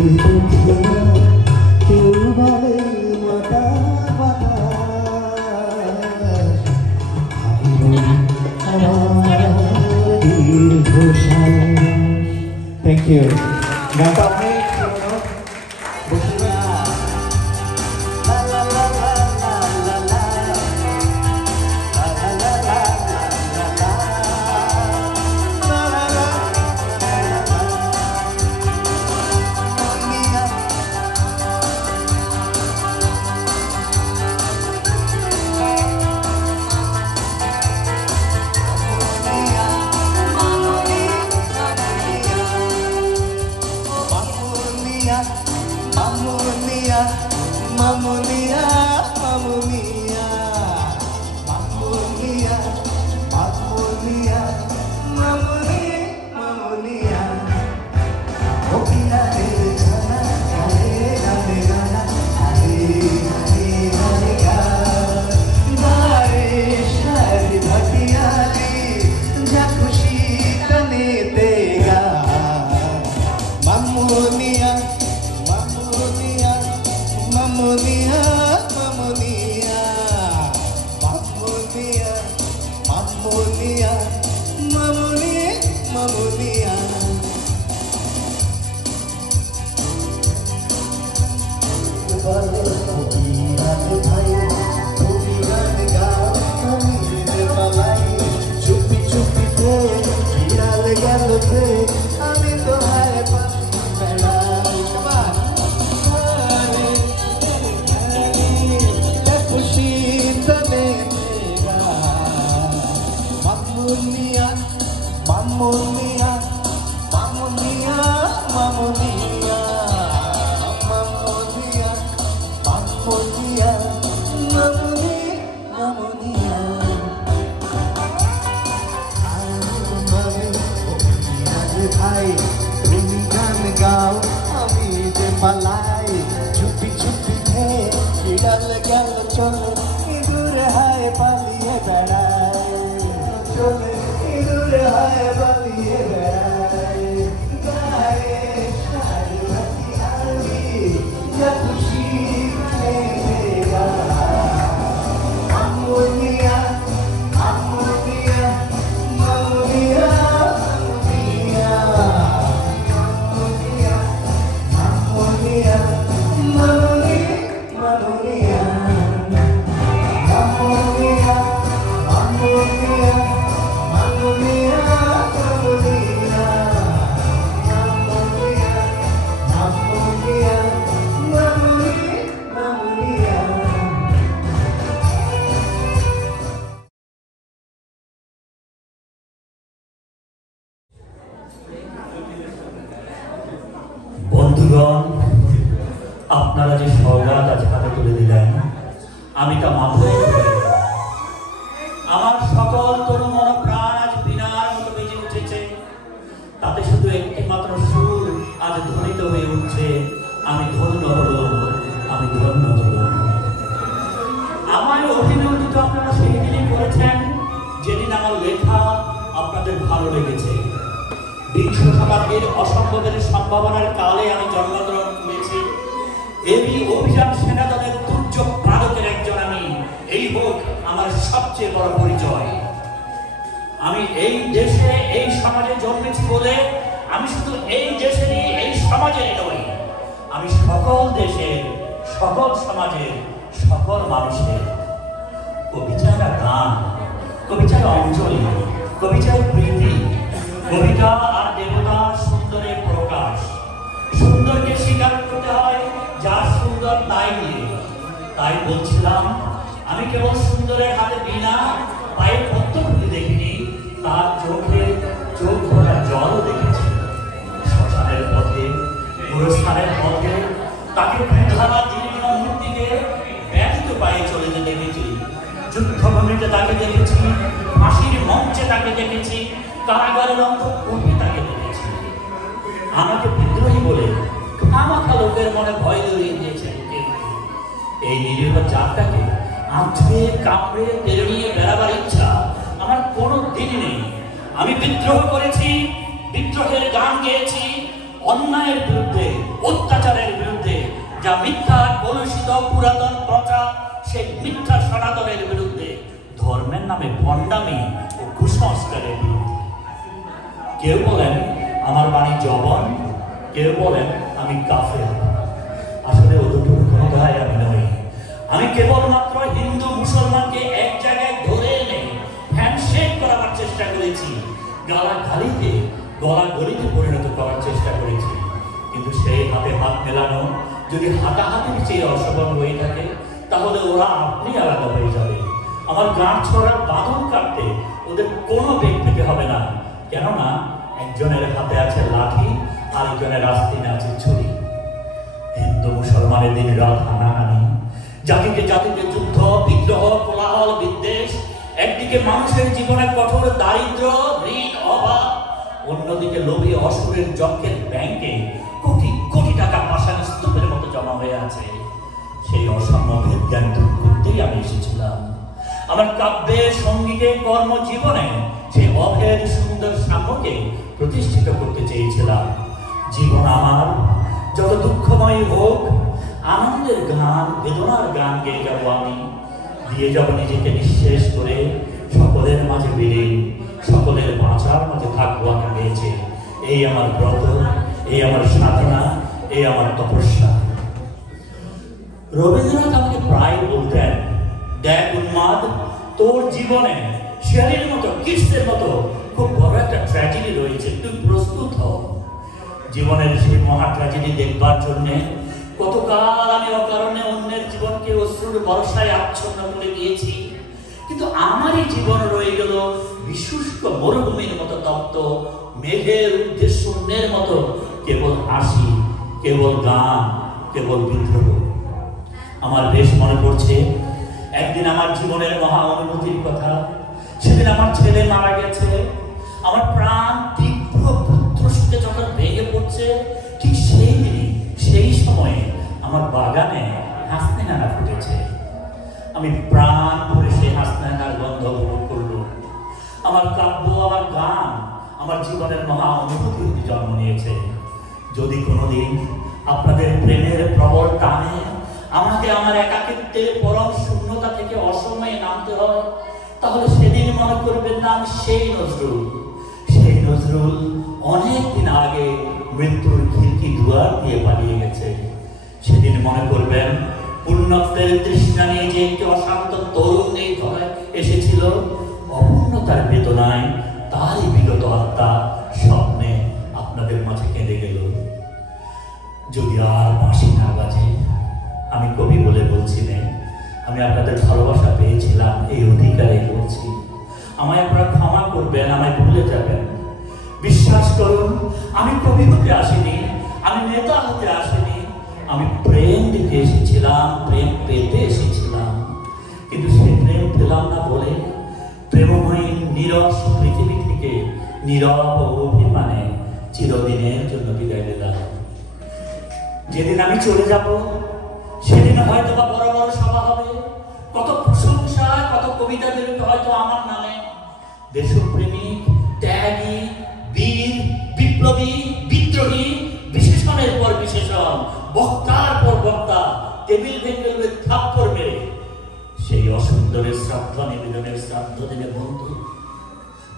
Thank you. বন্ধুগণ, আপনারা যে সওগাত আজ হাতে তুলে দিলেন, আমি তা মাথায় তুলে দিলাম। আমার সকল তরু মন প্রাণ আজ বীণার মতো বেজে উঠেছে। তাতে শুধু একটি মাত্র সুর আজ ধ্বনিত হয়ে উঠছে, আমি ধন্য হলাম, আমি ধন্য হলাম। আমার অভিনন্দিত আপনারা সেই দিনই করেছেন যেদিন আমার লেখা আপনাদের ভালো লেগেছে। বিংশ শতাব্দীর অসম্ভবের সম্ভাবনার কালে আমি জন্মগ্রহণ করেছি। এবি অভিযান সেনা দলের দুর্যোগ প্রারকের একজন আমি, এই হোক আমার সবচেয়ে বড় পরিচয়। আমি এই দেশে এই সমাজে জন্মেছি বলে আমি শুধু এই দেশেরই এই সমাজেরই নই, আমি সকল দেশের সকল সমাজের সকল মানুষের। কবি চায় না গান, কবি চায় অঞ্জলি, কবি চায় প্রীতি। কবিতা আর দেবতা সুন্দরের প্রকাশ। সুন্দরকে স্বীকার করতে হয় যার সুন্দর তাই নিয়ে। তাই বলছিলাম, আমি কেবল সুন্দরের হাতে বীণা, পায়ে পদ্মফুলি দেখিনি, তার চোখে চোখ ভরা জলও দেখেছি। শ্মশানের পথে, গুরুস্থানের পথে তাকে বৃদ্ধারা জীর্ণ মূর্তিকে ব্যথিত পায়ে চলে যেতে দেখেছি। যুদ্ধভূমিতে তাকে দেখেছি, ফাঁসির মঞ্চে তাকে দেখেছি, কারাগারের অন্তঃপুরে তাকে দেখেছি। আমাকে বিদ্রোহী বলে খামাখা লোকের মনে ভয় ধরিয়ে দিয়েছে। এই নিরীহ জাতটাকে আঁচড়ে কামড়ে টেনে নিয়ে বেড়াবার ইচ্ছা আমার কোনো দিনই নেই। আমি বিদ্রোহ করেছি, বিদ্রোহের গান গেয়েছি, অন্যায়ের বিরুদ্ধে, অত্যাচারের বিরুদ্ধে, যা মিথ্যা কলুষিত পুরাতন প্রথা, সেই মিথ্যা সনাতনের বিরুদ্ধে, ধর্মের নামে ভণ্ডামি ও কুসংস্কারের বিরুদ্ধে। কেউ বলেন আমার বাণী জবন, কেউ বলেন আমি কাফের। আসলে ও দুটো কোনো গায়ে আমি নই। আমি কেবলমাত্র হিন্দু মুসলমানকে এক জায়গায় ধরে এনে হ্যান্ডশেক করার চেষ্টা করেছি, গালাগালিতে গলাগলিতে পরিণত করার চেষ্টা করেছি। কিন্তু সেই হাতে হাত মেলানো যদি হাতাহাতির চেয়ে অসফল হয়ে থাকে, তাহলে ওরা আপনি আলাদা হয়ে যাবে। আমার গাঁট ছড়ার বাঁধন কাটতে ওদের কোনো বেগ পেতে হবে না, কেননা একজনের হাতে আছে লাঠি, আরেকজনের আস্তিনে আছে ছুরি। হিন্দু মুসলমানের দিন রাত হানাহানি, জাতিতে জাতিতে যুদ্ধ, বিদ্রোহ, কোলাহল, বিদ্বেষ। একদিকে মানুষের জীবনে কঠোর দারিদ্র, ঋণ, অভাব, অন্যদিকে লোভী অসুরের যজ্ঞের ব্যাংকে কোটি কোটি টাকা পাষাণী স্তূপের মতো জমা হয়ে আছে। সেই অসাম্য ভেদ জ্ঞান দূর করতেই আমি এসেছিলাম। আমার কাব্যে, সঙ্গীতে, কর্মজীবনে সেই অভেদ সুন্দর সাম্যকে প্রতিষ্ঠিত করতে চেয়েছিলাম। জীবন আমার যত দুঃখময় হোক, আনন্দের গান, বেদনার গান গেয়ে যাবো আমি, দিয়ে যাবো নিজেকে নিঃশেষ করে, সকলের মাঝে বিলীন, সকলের বাঁচার মাঝে থাকবো আমি বেঁচে। এই আমার ব্রত, এই আমার সাধনা, এই আমার তপস্যা। রবীন্দ্রনাথ আমাকে প্রায় বলতেন, দেখ উন্মাদ, তোর জীবনে শেয়ারের মতো, কিডসের মতো খুব বড় একটা ট্র্যাজেডি রয়েছে, তুই প্রস্তুত হ। জীবনের সেই মহা ট্র্যাজেডি দেখবার জন্যে কতকাল আমি অকারণে অন্যের জীবনকে অশ্রুর বর্ষায় আচ্ছন্ন করে দিয়েছি, কিন্তু আমারই জীবন রয়ে গেল বিশুষ্ক মরুভূমির মতো তপ্ত, মেঘের ঊর্ধ্বে শূন্যের মতো, কেবল হাসি, কেবল গান, কেবল বিদ্রোহ। আমার বেশ মনে পড়ছে একদিন আমার জীবনের মহা অনুভূতির কথা। সেদিন আমার ছেলে মারা গেছে, আমার প্রাণ তীব্র পুত্র সুখে যখন ভেঙে পড়ছে, ঠিক সেই দিনই, সেই সময়ে আমার বাগানে হাসনাইনা ফুটেছে। আমি প্রাণ ভরে সেই হাসনাইনার গন্ধ উপভোগ করল। আমার কাব্য, আমার গান, আমার জীবনের মহা অনুভূতি হতে জন্ম নিয়েছে। যদি কোনোদিন আপনাদের প্রেমের প্রবল টানে আমাকে আমার একাকিত্বের পরম শূন্যতা থেকে অসময়ে নামতে হয়, তাহলে সেদিন মনে করবেন না আমি সেই নজরুল। সেই নজরুল অনেক দিন আগে মৃত্যুর খিড়কি দুয়ার দিয়ে পালিয়ে গেছে। সেদিন মনে করবেন পূর্ণত্বের তৃষ্ণা নিয়ে যে একটি অশান্ত তরুণ এই ধরায় এসেছিল, অপূর্ণতার বেদনায় তারই বিগত আত্মা স্বপ্নে আপনাদের মাঝে কেঁদে গেল। যদি আর বাঁশি না বাজে, আমি কবি বলে বলছি না, আমি আপনাদের ভালোবাসা পেয়েছিলাম, এই অধিকারে বলছি। আমায় আপনারা ক্ষমা করবেন, আমায় ভুলে যাবেন। বিশ্বাস করুন, আমি কবি হতে আসিনি, আমি নেতা হতে আসিনি, আমি প্রেম দিতে এসেছিলাম, প্রেম পেতে এসেছিলাম। কিন্তু সেই প্রেম পেলাম না বলে প্রেমময়ী নীরস পৃথিবী থেকে নীরব অভিমানে চিরদিনের জন্য বিদায় দিলাম। যেদিন আমি চলে যাব, সেদিন হয়তো বা বড় বড় সভা হবে, কত প্রশংসা, কত কবিতা বেরোবে হয়তো আমার নামে। দেশপ্রেমিক, ত্যাগী, বীর, বিপ্লবী, বিদ্রোহী, বিশেষণের পর বিশেষণ, বক্তার পর বক্তা, টেবিল ভেঙে থাপ্পড় মেরে সেই অসুন্দরের শ্রাদ্ধ নিবেদনের শ্রাদ্ধ দিলে বন্ধু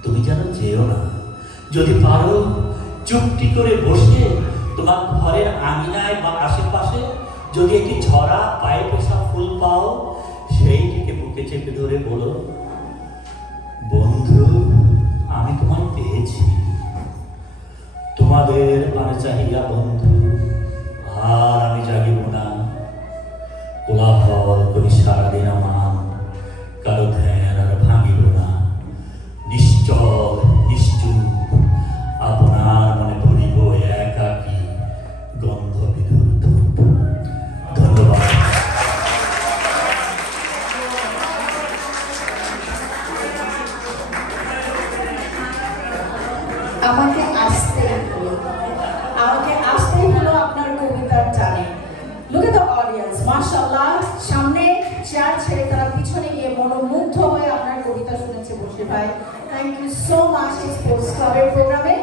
তুমি যেন যেও না। যদি পারো চুপটি করে বসে তোমার ঘরের আঙিনায় বা আশেপাশে যদি একটি ঝরা পায়ে পোষা ফুল পাও, সেইটিকে বুকে চেপে ধরে বলো, বন্ধু আমি তোমায় পেয়েছি। তোমাদের পানে চাহিয়া বন্ধু আর আমি জাগিব না। কোলাহল করি সারাদিন আমার, কারো ধ্যান আর ভাঙিব না। নিশ্চল নিশ্চুপ আপনার মনে পড়িব একাকী গন্ধ বিধুর ধূপ। ধন্যবাদ। আমাকে আসতেই হলো আপনার কবিতার টানে। Look at the audience, মাশাআল্লাহ। সামনে চেয়ার ছেড়ে তারা পিছনে গিয়ে মনোমুগ্ধ হয়ে আপনার কবিতা শুনেছে বসে ভাই। থ্যাংক ইউ সো মাচ এই স্পোর্টস ক্লাবের প্রোগ্রামে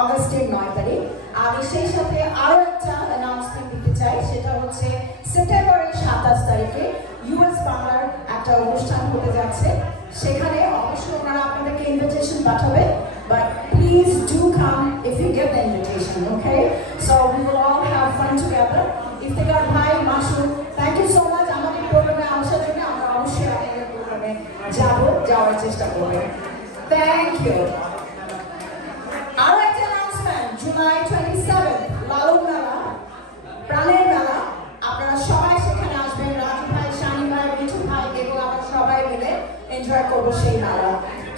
অগাস্টের 9 তারিখ। আমি সেই সাথে আরো একটা অ্যানাউন্সমেন্ট দিতে চাই, সেটা হচ্ছে সেপ্টেম্বরের 27 তারিখে ইউএস বাংলার একটা অনুষ্ঠান হতে যাচ্ছে। সেখানে অবশ্যই ওনারা আপনাদেরকে ইনভিটেশন পাঠাবে, but please do come if you get the invitation, okay? So we will all have fun together. Iftekhar ভাই, Masud, thank you so much আমাদের প্রোগ্রামে আসার জন্য। আমরা অবশ্যই আপনাদের প্রোগ্রামে যাওয়ার চেষ্টা করব। Thank you. আরো একটা অ্যানাউন্সমেন্ট, জুলাই 27 লালন মেলা, প্রাণের মেলা। আপনারা সবাই সেখানে আসবেন, রাজু ভাই, শানি ভাই, মিঠু ভাই এবং আমরা সবাই মিলে এনজয় করবো সেই মেলা।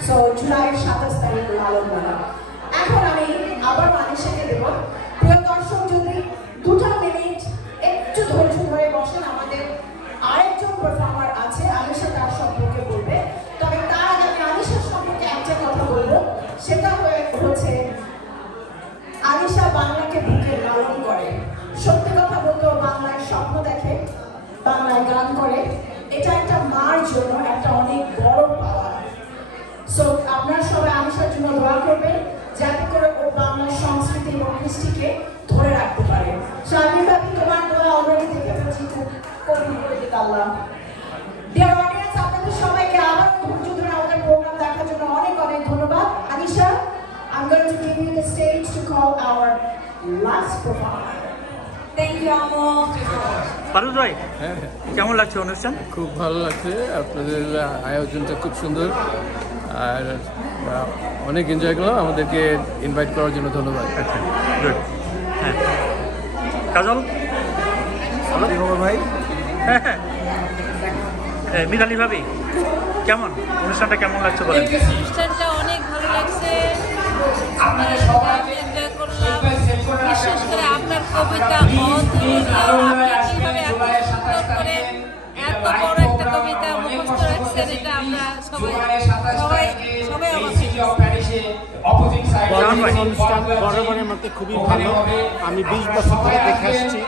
সো জুলাই 27 তারিখ লালন মেলা। এখন আমি আবার আনিশাকে দেব। প্রিয় দর্শক, যদি 2 মিনিট একটু ধৈর্য ধরে বসেন, আমাদের আরেকজন পারফর্মার আছে, আনিশা তার সম্পর্কে বলবে। তবে তার আগে আমি আনিশার সম্পর্কে একটা কথা বলবো, সেটা হচ্ছে আনিশা বাংলাকে বুকে লালন করে। সত্যি কথা বলতে বাংলায় স্বপ্ন দেখে, বাংলায় গান করে। এটা একটা মার জন্য একটা অনেক বড় পাওয়া। সো আপনারা সবাই আনিশার জন্য দোয়া করবেন, যাতে করে ও বাংলার সংস্কৃতি এবং কৃষ্টিকে ধরে রাখতে পারে। সো আমি ভাবি তোমার দোয়া অলরেডি দেখে ফেলছি, খুব কবুল করে দিতে আল্লাহ। ডিয়ার অডিয়েন্স, আপনাদের সবাইকে আবার ধৈর্য ধরে আমাদের প্রোগ্রাম দেখার জন্য অনেক অনেক ধন্যবাদ। Anisha, I'm going to give you the stage to call our last performer. Thank you, Amo. পারুল ভাই, কেমন লাগছে অনুষ্ঠান? খুব ভালো লাগছে, আপনাদের আয়োজনটা খুব সুন্দর আর অনেক এনজয় করলাম। আমাদেরকে ইনভাইট করার জন্য ধন্যবাদ। আচ্ছা, গুড। হ্যাঁ, কাজল ভাই, মিতালি ভাবি, কেমন অনুষ্ঠানটা কেমন লাগছে বলেন? অনুষ্ঠানটা অনেক ভালো লাগছে, এনজয় করলাম। বিশেষ করে আপনার কবিতা এত বড় একটা কবিতা মুখস্থ রাখছেন, এটা আমরা সবাই অনুষ্ঠান বরাবরের মতো খুবই ভালো। আমি 20 বছর ধরে দেখে আসছি।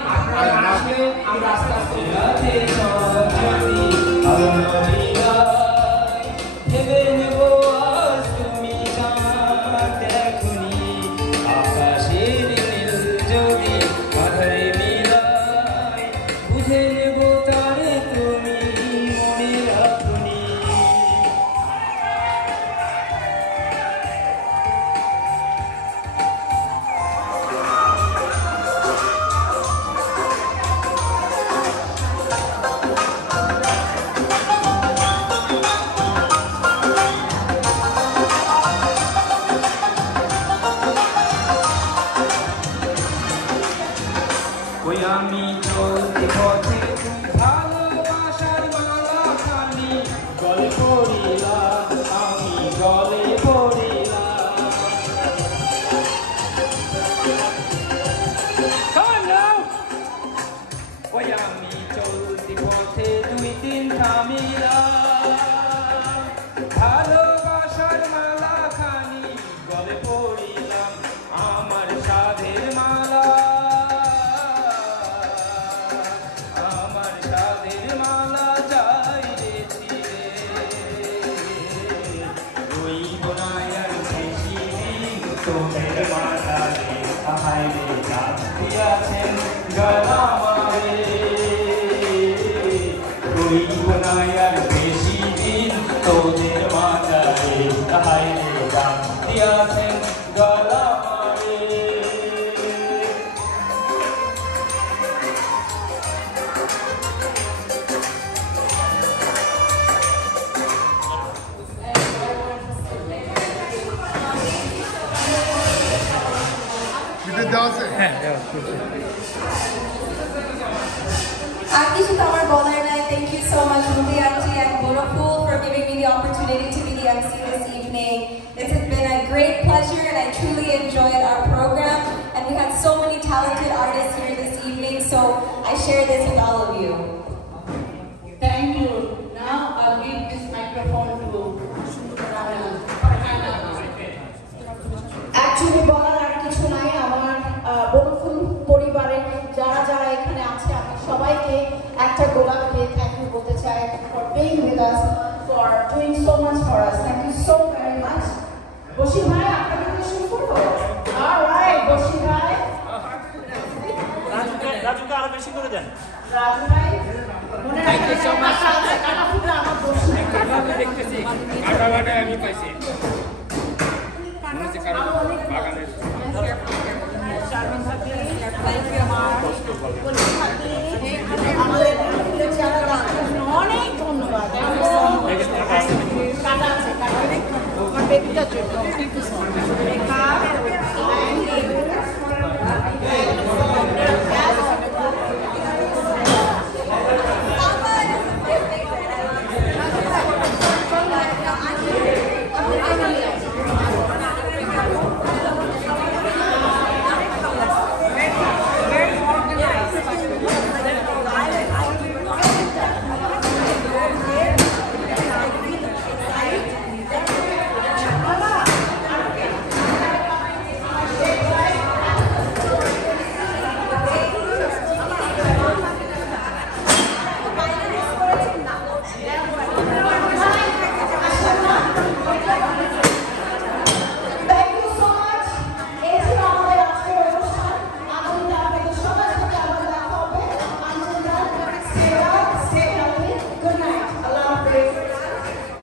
Thank you so much, Ruby Auntie and Borapul, for giving me the opportunity to be the MC this evening. It has been a great pleasure and I truly enjoyed our program, and we had so many talented artists here this evening, so I share this with all of you. Thank you. Now I'll give this microphone to Farhana. Actually, বলার আর কিছু নাই। আমার বরফুল পরিবারের যারা যারা এখানে আছে, আমি সবাইকে একটা গোলাপ দিয়ে থ্যাংক ইউ বলতে চাই for being with us, for doing so much for us. Thank you so very much. বসি ভাই, আপনাকে শুরু করবো। বেশি করে দেন। রাজু ভাই মনে রাখবেন কাটা ফুটলে আমার দোষ নেই। আমি পাইছি মনে হচ্ছে কারো বাগানের অনেক ধন্যবাদ। কাটা আছে কাটা। আমার বেবিটার জন্য